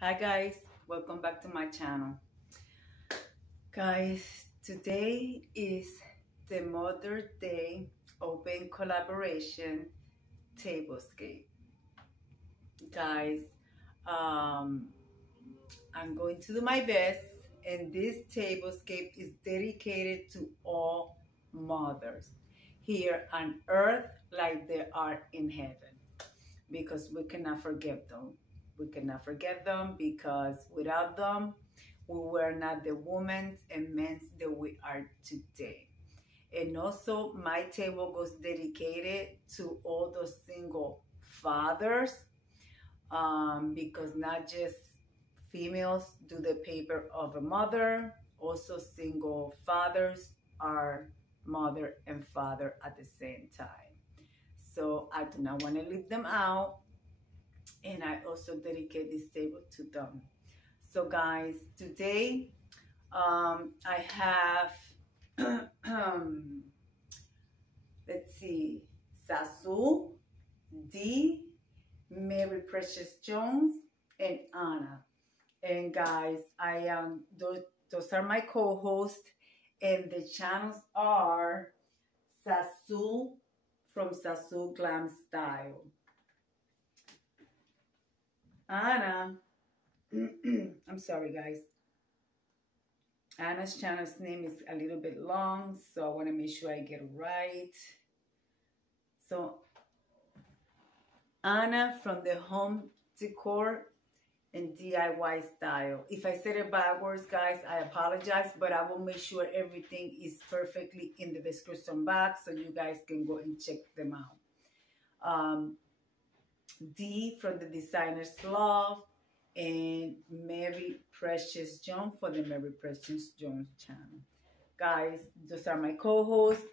Hi guys, welcome back to my channel. Guys, today is the Mother's Day open collaboration tablescape. Guys, um, I'm going to do my best, and this tablescape is dedicated to all mothers here on earth like they are in heaven, because we cannot forget them. We cannot forget them because without them, we were not the women and men that we are today. And also, my table was dedicated to all those single fathers, because not just females do the paper of a mother, also single fathers are mother and father at the same time. So I do not want to leave them out, and I also dedicate this table to them. So guys, today I have let's see, Sasu, D, Mary Precious Jones, and Anna. And guys, I am those are my co-hosts, and the channels are Sasu from Sasu Glam Style, Anna. I'm sorry guys, Anna's channel's name is a little bit long, so I want to make sure I get it right. So Anna from the home decor and DIY style. If I said it backwards, guys, I apologize, but I will make sure everything is perfectly in the description box so you guys can go and check them out. D from the Designer's Love, and Mary Precious Jones for the Mary Precious Jones channel. Guys, those are my co-hosts.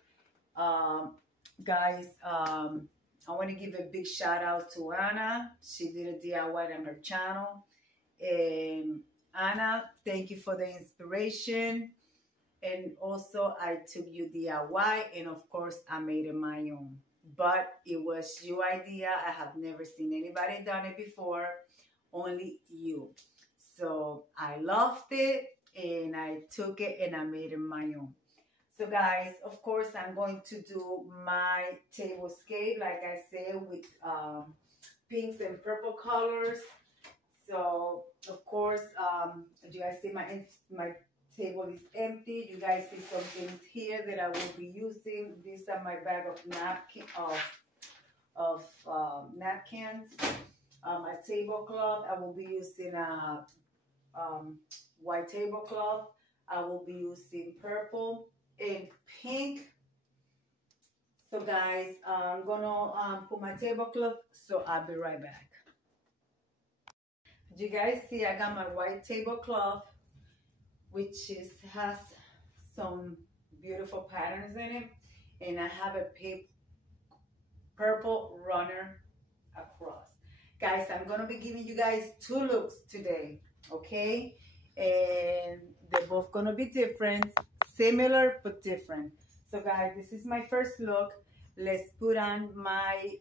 Guys, I want to give a big shout out to Anna. She did a DIY on her channel. And Anna, thank you for the inspiration. And also, I took you DIY, and of course, I made it my own. But it was your idea. I have never seen anybody done it before, only you. So I loved it, and I took it and I made it my own. So guys, of course, I'm going to do my tablescape, like I said, with pinks and purple colors. So of course, you guys see my table is empty. You guys see some things here that I will be using. These are my bag of napkins. A tablecloth. I will be using a white tablecloth. I will be using purple and pink. So guys, I'm gonna put my tablecloth, so I'll be right back. As you guys see, I got my white tablecloth, which has some beautiful patterns in it, and I have a purple runner across. Guys, I'm gonna be giving you guys two looks today, okay? And they're both gonna be different, similar but different. So guys, this is my first look. Let's put on my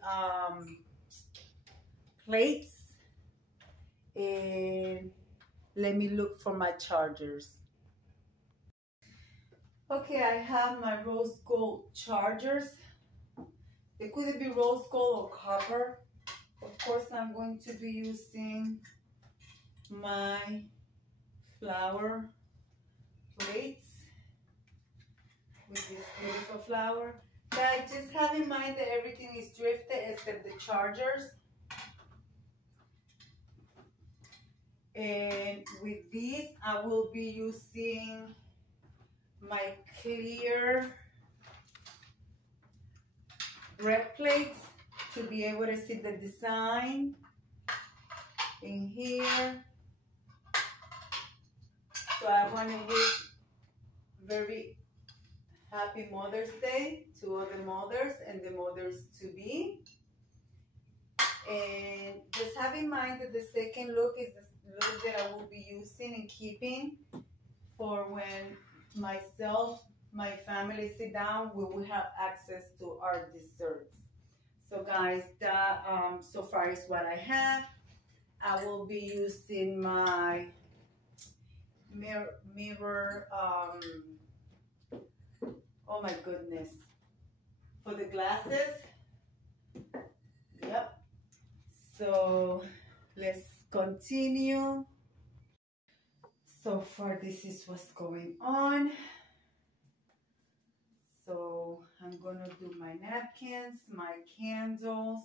plates, and let me look for my chargers. Okay, I have my rose gold chargers. They could be rose gold or copper. Of course, I'm going to be using my flower plates with this beautiful flower. Guys, just have in mind that everything is drifted except the chargers. And with these, I will be using my clear bread plates to be able to see the design in here. So I want to wish very happy Mother's Day to all the mothers and the mothers to be. And just have in mind that the second look is the look that I will be using and keeping for when myself, my family sit down, we will have access to our desserts. So guys, that so far is what I have. I will be using my mirror, oh my goodness, for the glasses. Yep. So let's continue. So far, this is what's going on. So I'm gonna do my napkins, my candles,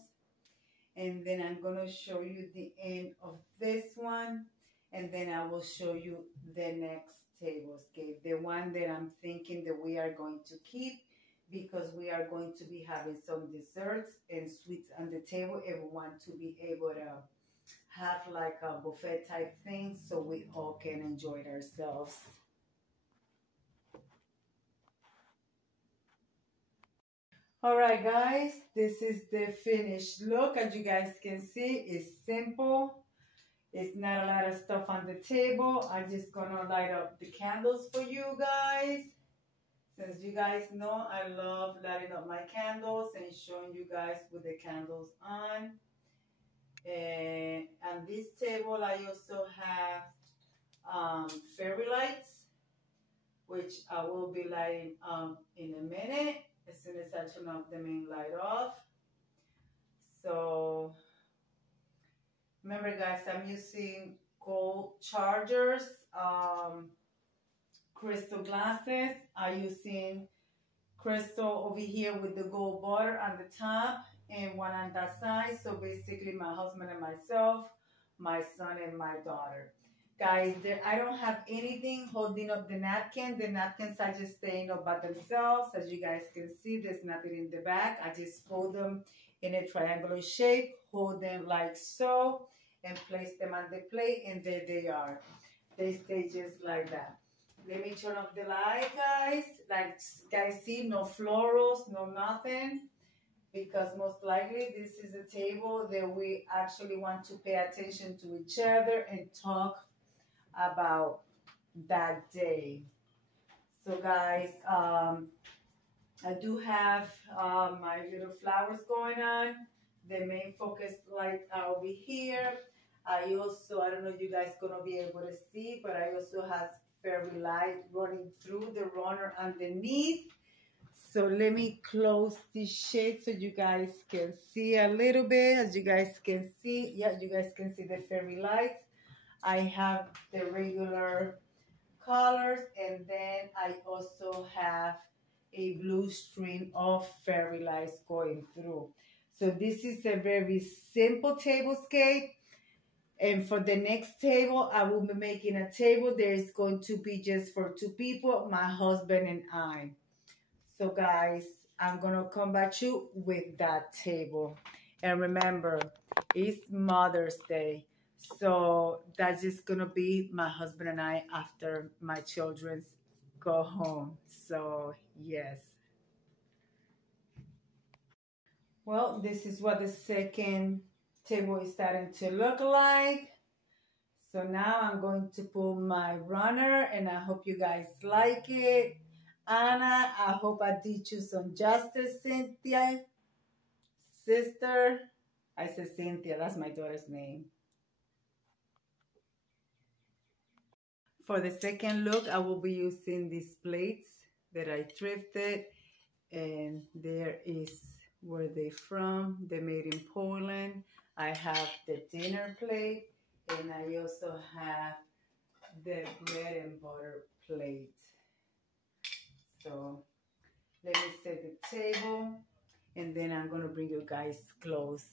and then I'm gonna show you the end of this one, and then I will show you the next tablescape, the one that I'm thinking that we are going to keep, because we are going to be having some desserts and sweets on the table, and we want to be able to have like a buffet type thing so we all can enjoy it ourselves. All right, guys, this is the finished look. As you guys can see, it's simple. It's not a lot of stuff on the table. I'm just gonna light up the candles for you guys. Since you guys know I love lighting up my candles and showing you guys with the candles on. And on this table, I also have fairy lights, which I will be lighting in a minute as soon as I turn off the main light off. So remember, guys, I'm using gold chargers, crystal glasses. I'm using crystal over here with the gold border on the top and one on that side. So basically my husband and myself, my son and my daughter. Guys, I don't have anything holding up the napkin. The napkins are just staying up by themselves. As you guys can see, there's nothing in the back. I just fold them in a triangular shape, hold them like so, and place them on the plate, and there they are. They stay just like that. Let me turn off the light, guys. Like, guys, see, no florals, no nothing. Because most likely this is a table that we actually want to pay attention to each other and talk about that day. So guys, I do have my little flowers going on. The main focus lights are over here. I also, I don't know if you guys gonna be able to see, but I also have fairy light running through the runner underneath. So let me close this shade so you guys can see a little bit. As you guys can see, yeah, you guys can see the fairy lights. I have the regular colors, and then I also have a blue string of fairy lights going through. So this is a very simple tablescape. And for the next table, I will be making a table that is going to be just for two people, my husband and I. So guys, I'm gonna come back to you with that table. And remember, it's Mother's Day. So that's just gonna be my husband and I after my children go home. So yes. Well, this is what the second table is starting to look like. So now I'm going to pull my runner, and I hope you guys like it. Anna, I hope I did you some justice, Cynthia. Sister, I said Cynthia, that's my daughter's name. For the second look, I will be using these plates that I thrifted, and there is where they're from. They're made in Poland. I have the dinner plate, and I also have the bread and butter plate. So let me set the table, and then I'm gonna bring you guys close.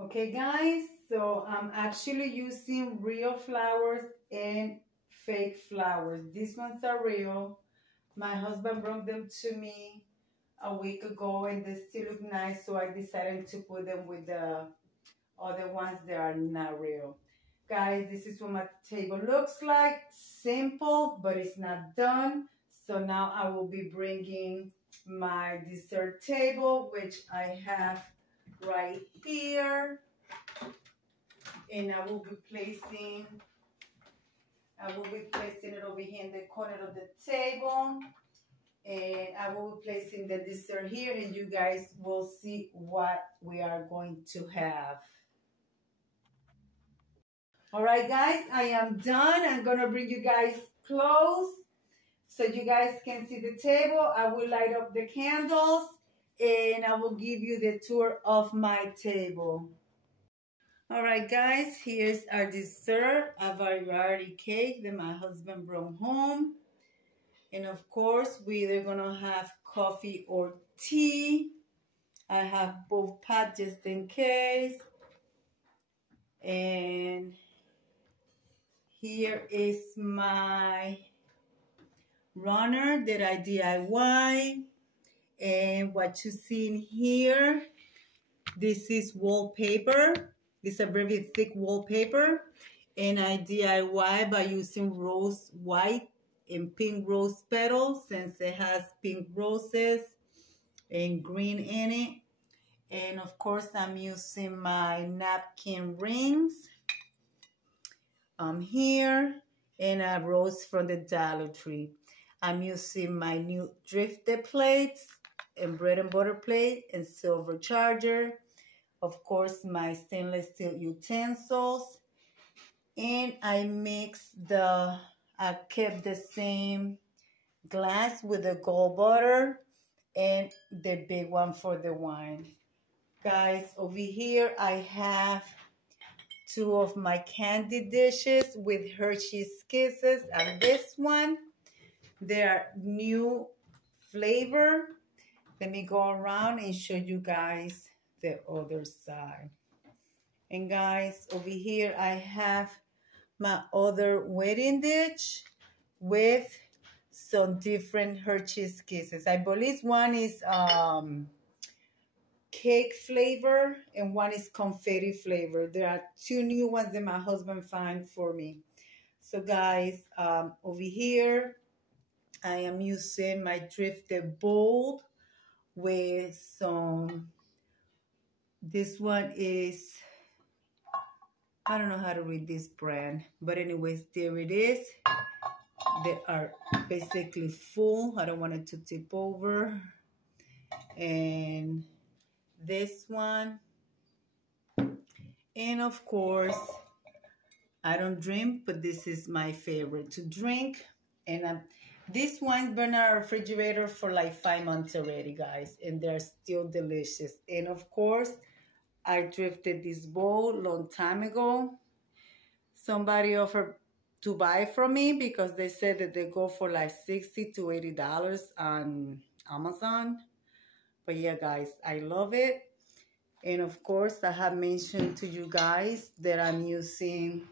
Okay guys, so I'm actually using real flowers and fake flowers. These ones are real. My husband brought them to me a week ago, and they still look nice, so I decided to put them with the other ones that are not real. Guys, this is what my table looks like. Simple, but it's not done. So now I will be bringing my dessert table, which I have right here, and I will be placing I will be placing it over here in the corner of the table. And I will be placing the dessert here, and you guys will see what we are going to have. All right, guys, I am done. I'm going to bring you guys close so you guys can see the table. I will light up the candles, and I will give you the tour of my table. All right, guys, here's our dessert, a variety cake that my husband brought home. And of course, we either gonna have coffee or tea. I have both pots just in case. And here is my runner that I DIY. And what you see in here, this is wallpaper. This is a very thick wallpaper. And I DIY by using rose white and pink rose petals, since it has pink roses and green in it. And of course, I'm using my napkin rings here, and a rose from the Dollar Tree. I'm using my new drifted plates and bread and butter plate and silver charger. Of course, my stainless steel utensils. And I kept the same glass with the gold butter and the big one for the wine. Guys, over here I have two of my candy dishes with Hershey's Kisses, and this one, they are new flavor. Let me go around and show you guys the other side. And guys, over here I have my other wedding dish with some different Hershey's Kisses. I believe one is cake flavor and one is confetti flavor. There are two new ones that my husband found for me. So guys, over here I am using my drifted bowl with some, this one is, I don't know how to read this brand, but anyways, there it is. They are basically full. I don't want it to tip over. And this one. And of course, I don't drink, but this is my favorite to drink. And this wine's been in our refrigerator for like 5 months already, guys. And they're still delicious. And of course, I drifted this bowl long time ago. Somebody offered to buy from me because they said that they go for like $60 to $80 on Amazon. But yeah, guys, I love it. And of course, I have mentioned to you guys that I'm using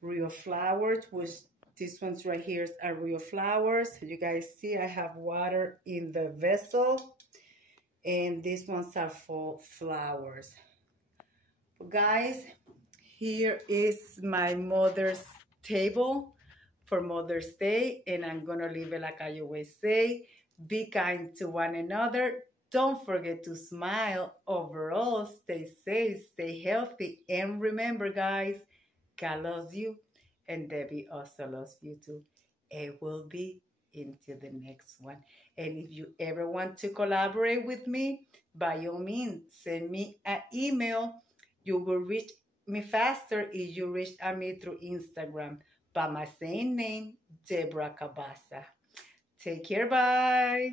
real flowers, which these ones right here are real flowers. You guys see I have water in the vessel, and these ones are full flowers. But guys, here is my mother's table for Mother's Day, and I'm gonna leave it like I always say: be kind to one another. Don't forget to smile. Overall, stay safe, stay healthy, and remember, guys, God loves you, and Debbie also loves you too. It will be into the next one. And if you ever want to collaborate with me, by all means, send me an email. You will reach me faster if you reach me through Instagram by my same name, Deborah Cabasa. Take care, bye.